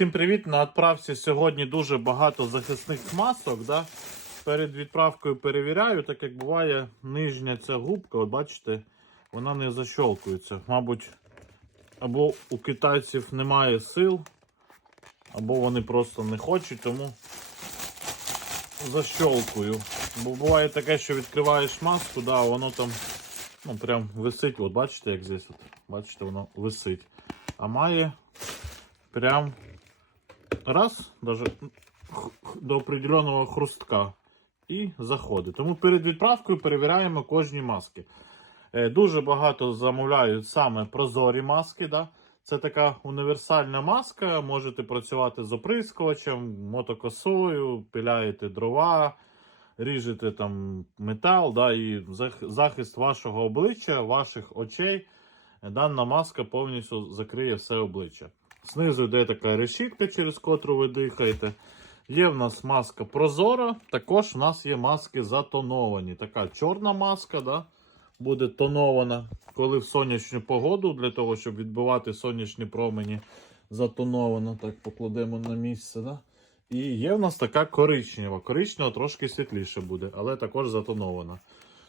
Всім привіт! На відправці сьогодні дуже багато захисних масок. Да? Перед відправкою перевіряю, так як буває нижня ця губка, от бачите, вона не защолкується. Мабуть, або у китайців немає сил, або вони просто не хочуть, тому защолкую. Бо буває таке, що відкриваєш маску, да, воно там ну, прям висить. От бачите, як здесь, от, бачите, воно висить. А має прям раз, даже до определеного хрустка і заходить. Тому перед відправкою перевіряємо кожні маски. Е, Дуже багато замовляють саме прозорі маски. Да? Це така універсальна маска. Можете працювати з оприскувачем, мотокосою, пиляєте дрова, ріжете там метал, да, і захист вашого обличчя, ваших очей. Дана маска повністю закриє все обличчя. Знизу йде така решітка, через котру ви дихаєте. Є в нас маска прозора, також в нас є маски затоновані. Така чорна маска да, буде тонована, коли в сонячну погоду, для того, щоб відбивати сонячні промені, затонована. Так, покладемо на місце. Да. І є в нас така коричнева. Коричнева трошки світліше буде, але також затонована.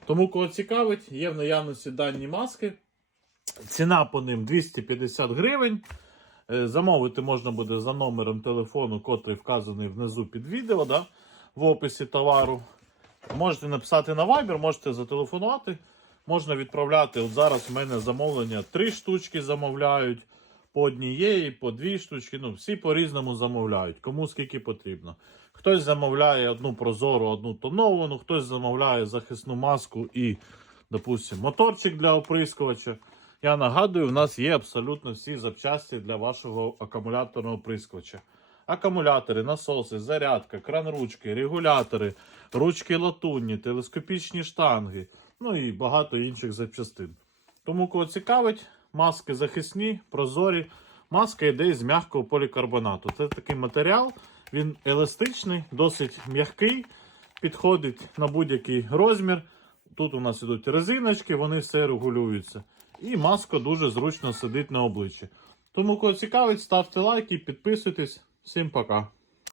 Тому, кого цікавить, є в наявності дані маски. Ціна по ним 250 гривень. Е, Замовити можна буде за номером телефону, котрий вказаний внизу під відео, да, в описі товару. Можете написати на Viber, можете зателефонувати. Можна відправляти. От зараз у мене замовлення три штучки замовляють, по однієї, по дві штучки. Ну, всі по-різному замовляють, кому скільки потрібно. Хтось замовляє одну прозору, одну тоновану, хтось замовляє захисну маску і, допустимо, моторчик для оприскувача. Я нагадую, в нас є абсолютно всі запчасті для вашого акумуляторного прискоча. Акумулятори, насоси, зарядка, кран-ручки, регулятори, ручки латунні, телескопічні штанги, ну і багато інших запчастин. Тому, кого цікавить, маски захисні, прозорі. Маска йде з м'якого полікарбонату. Це такий матеріал, він еластичний, досить м'який, підходить на будь-який розмір. Тут у нас ідуть резиночки, вони все регулюються. І маска дуже зручно сидить на обличчі. Тому, кого цікавить, ставте лайки, підписуйтесь. Всім пока.